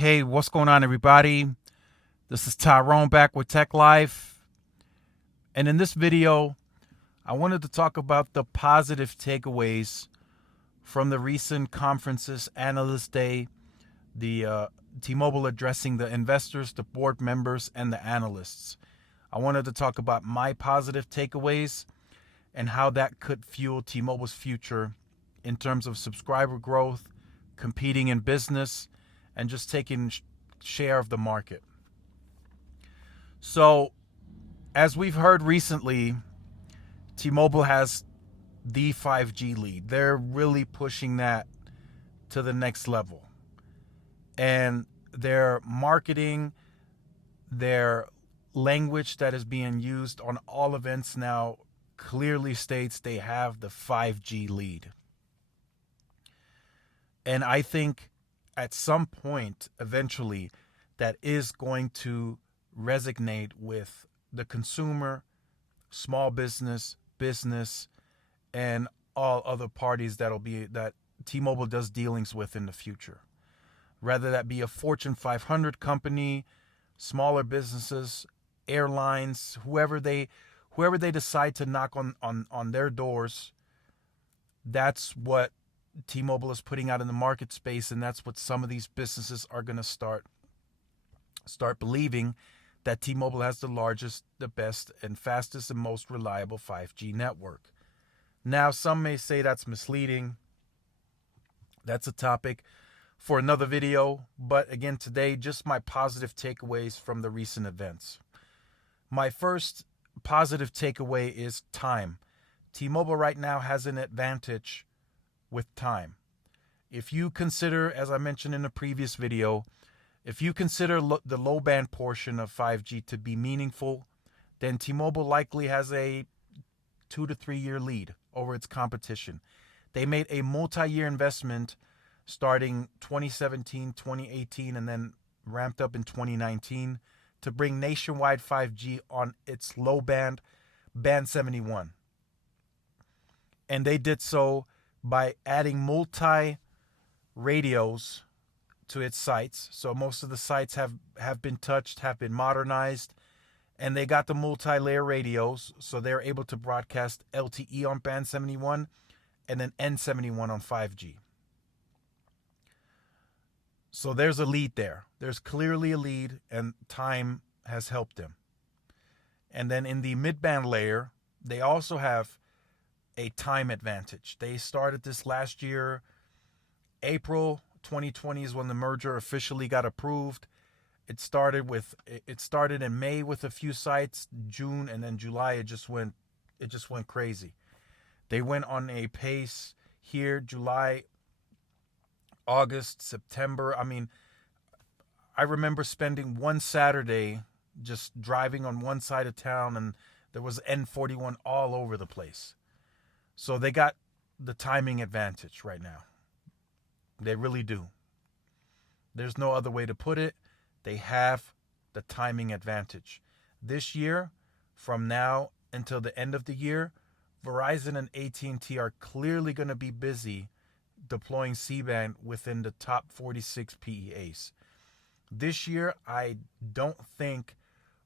Hey, what's going on, everybody? This is Tyrone back with Tech Life. And in this video, I wanted to talk about the positive takeaways from the recent conferences, Analyst Day, the T-Mobile addressing the investors, the board members, and the analysts. I wanted to talk about my positive takeaways and how that could fuel T-Mobile's future in terms of subscriber growth, competing in business, and just taking share of the market. So, as we've heard recently, T-Mobile has the 5G lead. They're really pushing that to the next level. And their marketing, their language that is being used on all events now clearly states they have the 5G lead. And I think at some point, eventually, that is going to resonate with the consumer, small business, and all other parties that T-Mobile does dealings with in the future. Whether that be a Fortune 500 company, smaller businesses, airlines, whoever they decide to knock on their doors, that's what T-Mobile is putting out in the market space, and that's what some of these businesses are going to start believing, that T-Mobile has the largest, the best, and fastest and most reliable 5G network. Now, some may say that's misleading. That's a topic for another video. But again, today, just my positive takeaways from the recent events. My first positive takeaway is time. T-Mobile right now has an advantage with time. If you consider, as I mentioned in a previous video, if you consider the low band portion of 5G to be meaningful, then T-Mobile likely has a 2 to 3 year lead over its competition. They made a multi-year investment starting 2017, 2018, and then ramped up in 2019 to bring nationwide 5G on its low band, Band 71. And they did so by adding multi-radios to its sites. So most of the sites have been touched, have been modernized, and they got the multi-layer radios, so they're able to broadcast LTE on Band 71 and then N71 on 5G. So there's a lead there. There's clearly a lead, and time has helped them. And then in the mid-band layer, they also have a time advantage. They started this last year. April 2020 is when the merger officially got approved. It started in May with a few sites, June, and then July it just went crazy. They went on a pace here, July, August, September. I mean, I remember spending one Saturday just driving on one side of town, and there was N41 all over the place. So they got the timing advantage right now. They really do. There's no other way to put it. They have the timing advantage. This year, from now until the end of the year, Verizon and AT&T are clearly going to be busy deploying C-band within the top 46 PEAs. This year, I don't think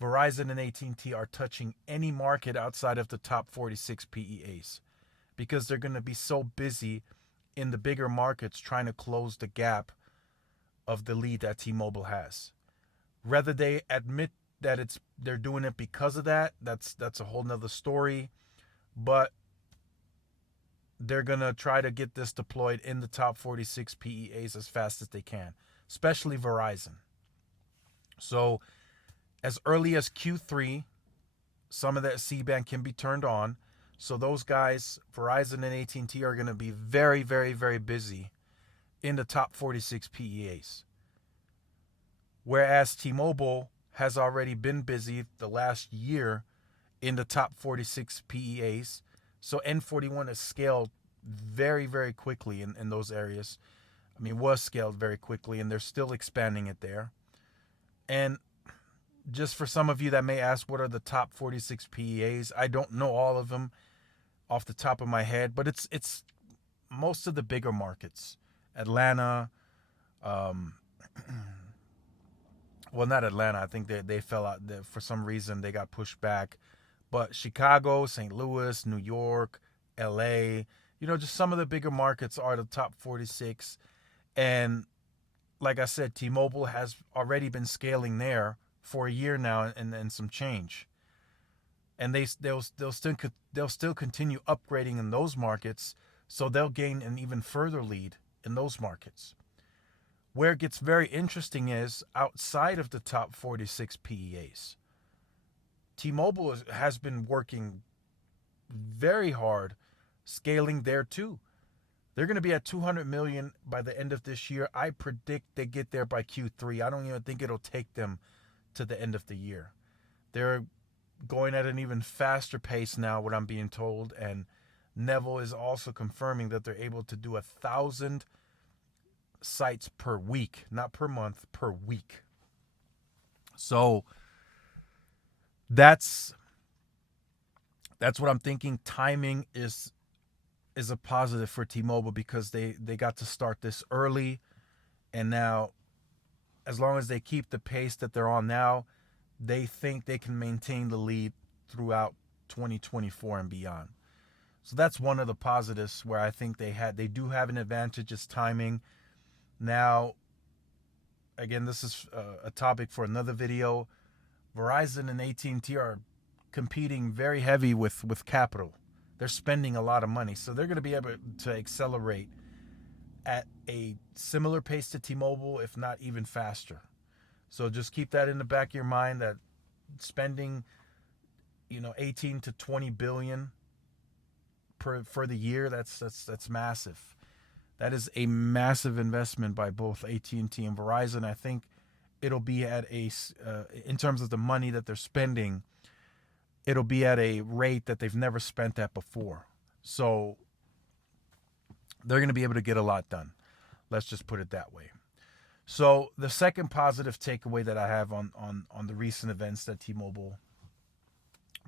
Verizon and AT&T are touching any market outside of the top 46 PEAs because they're going to be so busy in the bigger markets trying to close the gap of the lead that T-Mobile has. Whether they admit that they're doing it because of that, that's a whole nother story. But they're going to try to get this deployed in the top 46 PEAs as fast as they can, especially Verizon. So as early as Q3, some of that C-band can be turned on. So those guys, Verizon and AT&T, are going to be very, very, very busy in the top 46 PEAs. Whereas T-Mobile has already been busy the last year in the top 46 PEAs. So N41 is scaled very, very quickly in those areas. I mean, was scaled very quickly, and they're still expanding it there. And just for some of you that may ask, what are the top 46 PEAs? I don't know all of them off the top of my head, but it's most of the bigger markets. Atlanta, well, not Atlanta. I think they fell out. For some reason, they got pushed back. But Chicago, St. Louis, New York, L.A., just some of the bigger markets are the top 46. And like I said, T-Mobile has already been scaling there for a year now and some change. And they'll still continue upgrading in those markets, so they'll gain an even further lead in those markets. Where it gets very interesting is outside of the top 46 PEAs. T-Mobile has been working very hard scaling there too. They're going to be at 200 million by the end of this year. I predict they get there by Q3. I don't even think it'll take them to the end of the year. They're going at an even faster pace now, what I'm being told, and Neville is also confirming that they're able to do 1,000 sites per week, not per month, per week. So that's what I'm thinking. Timing is a positive for T-Mobile because they got to start this early, and now as long as they keep the pace that they're on now, they think they can maintain the lead throughout 2024 and beyond. So that's one of the positives where I think they do have an advantage is timing. Now, again, this is a topic for another video. Verizon and AT&T are competing very heavy with capital. They're spending a lot of money, so they're going to be able to accelerate at a similar pace to T-Mobile, if not even faster. So just keep that in the back of your mind that spending, 18 to 20 billion for the year, that's massive. That is a massive investment by both AT&T and Verizon. I think it'll be at in terms of the money that they're spending, it'll be at a rate that they've never spent at before. So they're going to be able to get a lot done. Let's just put it that way. So the second positive takeaway that I have on the recent events that T-Mobile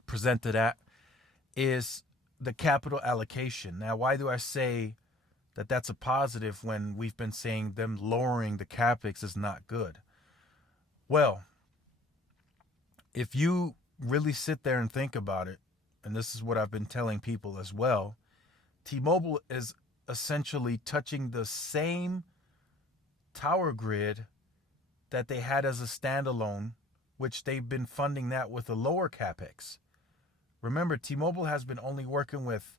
presented at is the capital allocation. Now, why do I say that that's a positive when we've been saying them lowering the CapEx is not good? Well, if you really sit there and think about it, and this is what I've been telling people as well, T-Mobile is essentially touching the same tower grid that they had as a standalone, which they've been funding that with a lower CapEx. Remember, T-Mobile has been only working with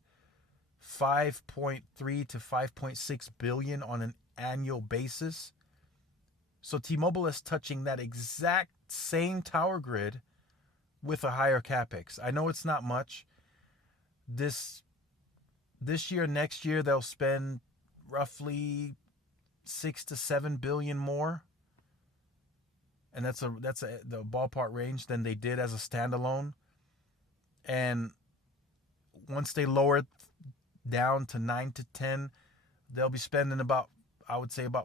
5.3 to 5.6 billion on an annual basis. So T-Mobile is touching that exact same tower grid with a higher CapEx. I know it's not much. This year, next year, they'll spend roughly 6 to 7 billion more. And that's the ballpark range than they did as a standalone. And once they lower it down to 9 to 10, they'll be spending about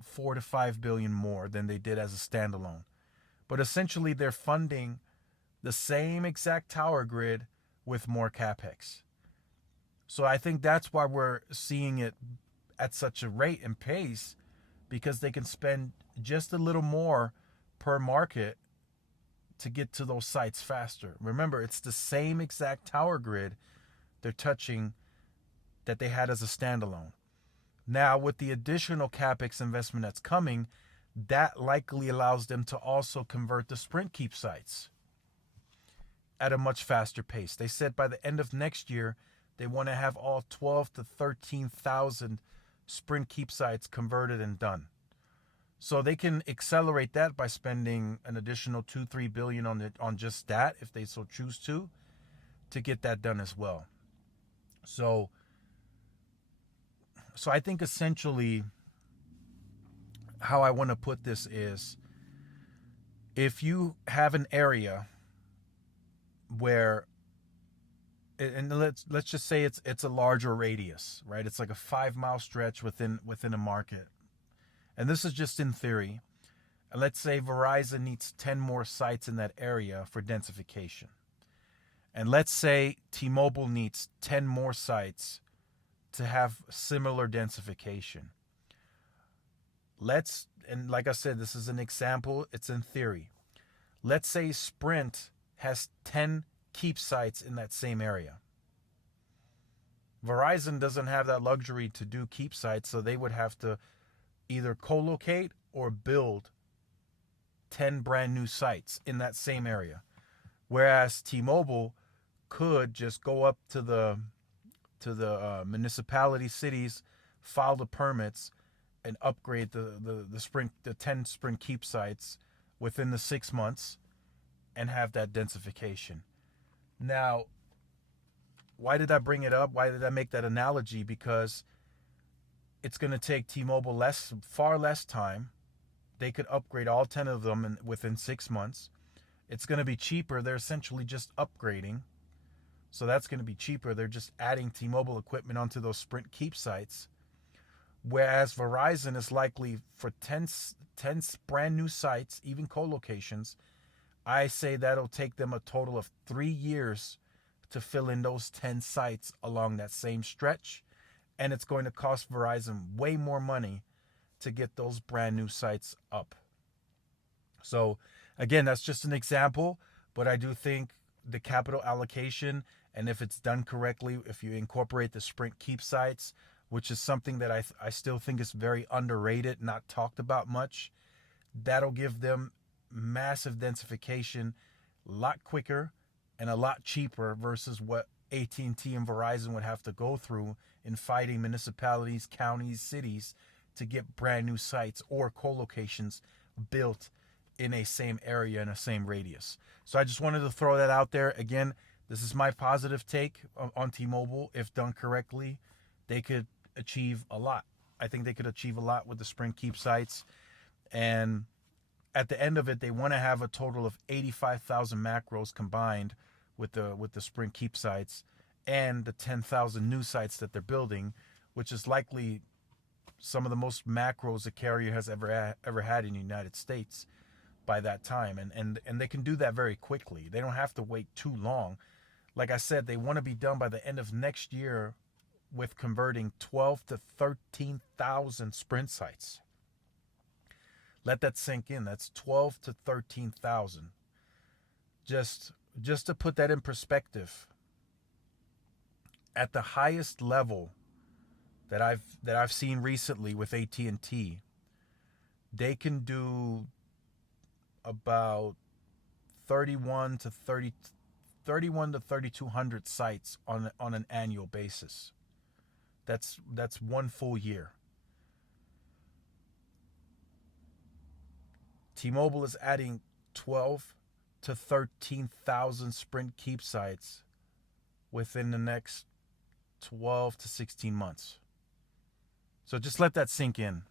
4 to 5 billion more than they did as a standalone. But essentially they're funding the same exact tower grid with more CapEx. So I think that's why we're seeing it at such a rate and pace, because they can spend just a little more per market to get to those sites faster. Remember, it's the same exact tower grid they're touching that they had as a standalone. Now, with the additional CapEx investment that's coming, that likely allows them to also convert the Sprint Keep sites at a much faster pace. They said by the end of next year, they want to have all 12 to 13,000 Sprint Keep sites converted and done. So they can accelerate that by spending an additional 2-3 billion on just that, if they so choose to get that done as well. So I think essentially how I want to put this is, if you have an area where, and let's just say it's a larger radius, right? It's like a 5-mile stretch within a market. And this is just in theory. And let's say Verizon needs 10 more sites in that area for densification. And let's say T-Mobile needs 10 more sites to have similar densification. And like I said, this is an example, it's in theory. Let's say Sprint has 10 keep sites in that same area. Verizon doesn't have that luxury to do keep sites, so they would have to either co-locate or build 10 brand new sites in that same area. Whereas T-Mobile could just go up to the municipality cities, file the permits, and upgrade the 10 Sprint keep sites within the 6 months and have that densification. Now, why did I bring it up? Why did I make that analogy? Because it's going to take T-Mobile far less time. They could upgrade all 10 of them within 6 months. It's going to be cheaper. They're essentially just upgrading. So that's going to be cheaper. They're just adding T-Mobile equipment onto those Sprint keep sites. Whereas Verizon is likely for 10 brand new sites, even co-locations, I say that'll take them a total of 3 years to fill in those 10 sites along that same stretch. And it's going to cost Verizon way more money to get those brand new sites up. So again, that's just an example, but I do think the capital allocation, and if it's done correctly, if you incorporate the Sprint keep sites, which is something that I still think is very underrated, not talked about much, that'll give them massive densification a lot quicker and a lot cheaper versus what AT&T and Verizon would have to go through in fighting municipalities, counties, cities to get brand new sites or co-locations built in a same area in a same radius. So I just wanted to throw that out there. Again, this is my positive take on T-Mobile. If done correctly, they could achieve a lot. I think they could achieve a lot with the Sprint keep sites. And at the end of it, they want to have a total of 85,000 macros combined with the Sprint keep sites and the 10,000 new sites that they're building, which is likely some of the most macros a carrier has ever had in the United States by that time. And they can do that very quickly. They don't have to wait too long. Like I said, they want to be done by the end of next year with converting 12 to 13,000 Sprint sites. Let that sink in. That's 12 to 13,000. Just to put that in perspective, at the highest level that I've seen recently with AT&T, they can do about 31 to 3,200 sites on an annual basis. That's one full year. T-Mobile is adding 12 to 13,000 Sprint keep sites within the next 12 to 16 months. So just let that sink in.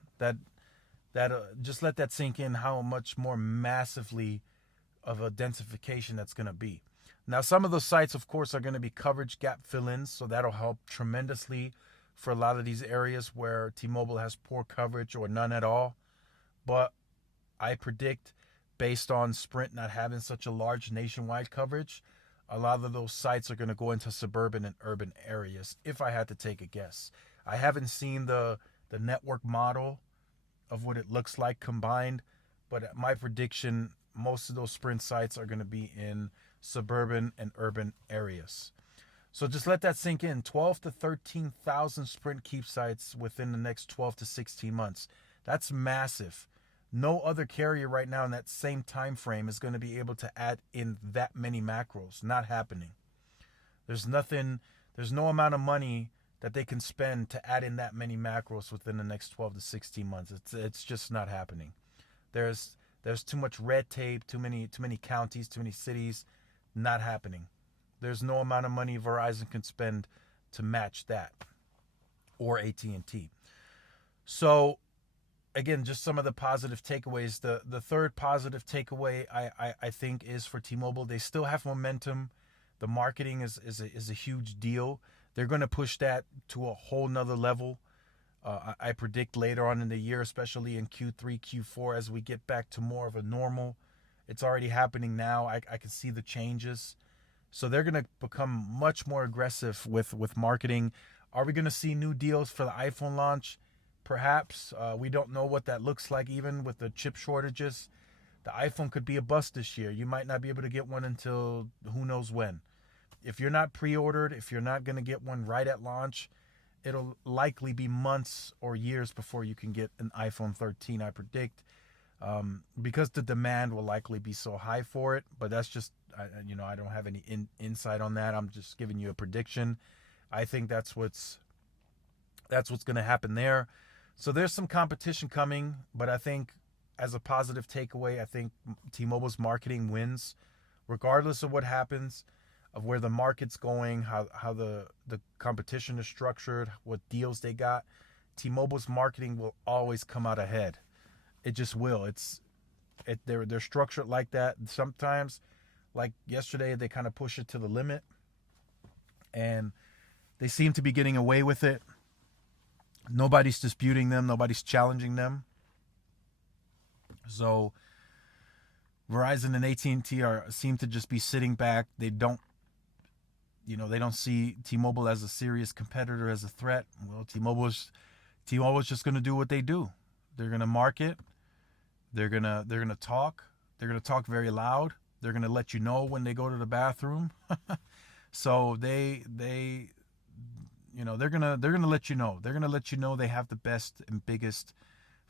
Just let that sink in how much more massively of a densification that's going to be. Now, some of those sites, of course, are going to be coverage gap fill-ins, so that'll help tremendously for a lot of these areas where T-Mobile has poor coverage or none at all. But I predict, based on Sprint not having such a large nationwide coverage, a lot of those sites are going to go into suburban and urban areas, if I had to take a guess. I haven't seen the network model of what it looks like combined, but my prediction, most of those Sprint sites are going to be in suburban and urban areas. So just let that sink in. 12 to 13,000 Sprint keep sites within the next 12 to 16 months. That's massive. No other carrier right now in that same time frame is going to be able to add in that many macros. Not happening. There's no amount of money that they can spend to add in that many macros within the next 12 to 16 months. It's just not happening. There's too much red tape, too many counties, too many cities. Not happening. There's no amount of money Verizon can spend to match that, or AT&T. So again, just some of the positive takeaways. The third positive takeaway I think is for T-Mobile. They still have momentum. The marketing is a huge deal. They're going to push that to a whole nother level. I predict later on in the year, especially in Q3, Q4, as we get back to more of a normal. It's already happening now. I can see the changes. So they're going to become much more aggressive with marketing. Are we going to see new deals for the iPhone launch? Perhaps. We don't know what that looks like even with the chip shortages. The iPhone could be a bust this year. You might not be able to get one until who knows when. If you're not pre-ordered, if you're not going to get one right at launch, it'll likely be months or years before you can get an iPhone 13, I predict, because the demand will likely be so high for it. But that's just, I don't have any insight on that. I'm just giving you a prediction. I think that's what's going to happen there. So there's some competition coming, but I think as a positive takeaway, I think T-Mobile's marketing wins, regardless of what happens, of where the market's going, how the competition is structured, what deals they got. T-Mobile's marketing will always come out ahead. It just will. They're structured like that. Sometimes, like yesterday, they kind of push it to the limit, and they seem to be getting away with it. Nobody's disputing them. Nobody's challenging them. So Verizon and AT&T seem to just be sitting back. They don't see T-Mobile as a serious competitor, as a threat. Well, T-Mobile's just going to do what they do. They're going to market. They're going to talk. They're going to talk very loud. They're going to let you know when they go to the bathroom. So they're going to let you know. They're going to let you know they have the best and biggest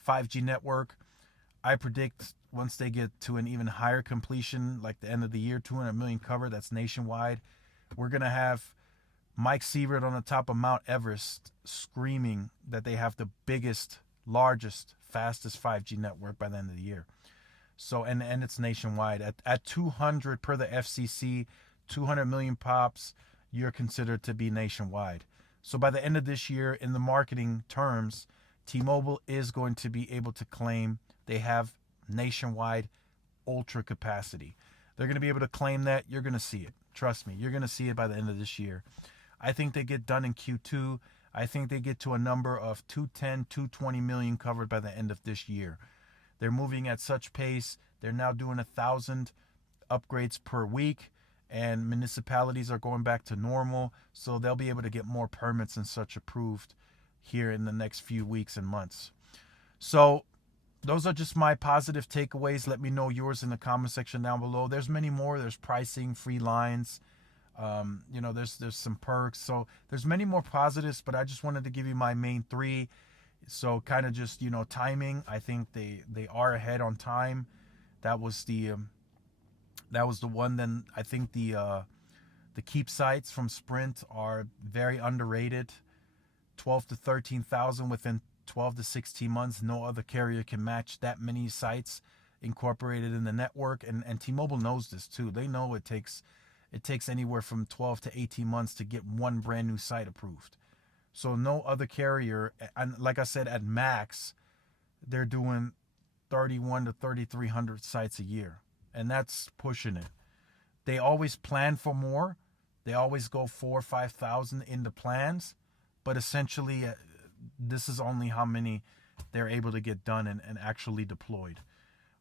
5G network. I predict once they get to an even higher completion, like the end of the year, 200 million cover, that's nationwide, we're going to have Mike Sievert on the top of Mount Everest screaming that they have the biggest, largest, fastest 5G network by the end of the year. So, and it's nationwide. At 200 per the FCC, 200 million pops, you're considered to be nationwide. So by the end of this year, in the marketing terms, T-Mobile is going to be able to claim they have nationwide ultra capacity. They're going to be able to claim that. You're going to see it. Trust me, you're going to see it by the end of this year. I think they get done in Q2. I think they get to a number of 210, 220 million covered by the end of this year. They're moving at such pace. They're now doing 1,000 upgrades per week, and municipalities are going back to normal. So they'll be able to get more permits and such approved here in the next few weeks and months. So those are just my positive takeaways. Let me know yours in the comment section down below. There's many more. There's pricing, free lines. There's some perks. So there's many more positives, but I just wanted to give you my main three. So kind of just, timing. I think they are ahead on time. That was the one. Then I think the keep sites from Sprint are very underrated. 12 to 13,000 within 12 to 16 months. No other carrier can match that many sites incorporated in the network, and T-Mobile knows this too. They know it takes anywhere from 12 to 18 months to get one brand new site approved. So no other carrier, and like I said, at max, they're doing 31 to 3,300 sites a year, and that's pushing it. They always plan for more. They always go 4,000 or 5,000 in the plans, but essentially this is only how many they're able to get done and actually deployed.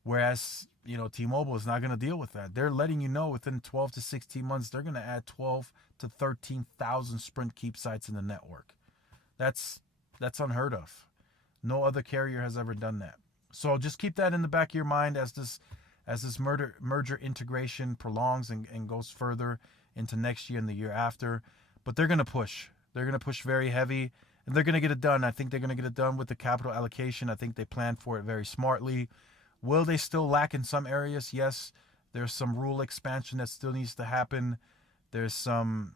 Whereas, T-Mobile is not going to deal with that. They're letting you know within 12 to 16 months, they're going to add 12 to 13,000 Sprint keep sites in the network. That's unheard of. No other carrier has ever done that. So just keep that in the back of your mind as this merger integration prolongs and goes further into next year and the year after. But they're going to push. They're going to push very heavy. And they're going to get it done. I think they're going to get it done with the capital allocation. I think they planned for it very smartly. Will they still lack in some areas? Yes. There's some rule expansion that still needs to happen. There's some,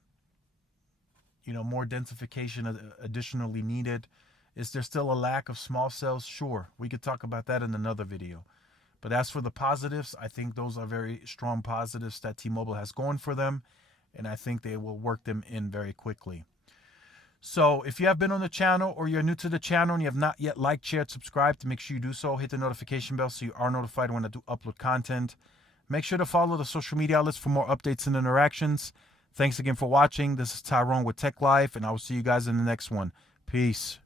more densification additionally needed. Is there still a lack of small cells? Sure. We could talk about that in another video. But as for the positives, I think those are very strong positives that T-Mobile has going for them. And I think they will work them in very quickly. So if you have been on the channel or you're new to the channel and you have not yet liked, shared, subscribed, make sure you do so. Hit the notification bell so you are notified when I do upload content. Make sure to follow the social media outlets for more updates and interactions. Thanks again for watching. This is Tyrone with Tech Life, and I will see you guys in the next one. Peace.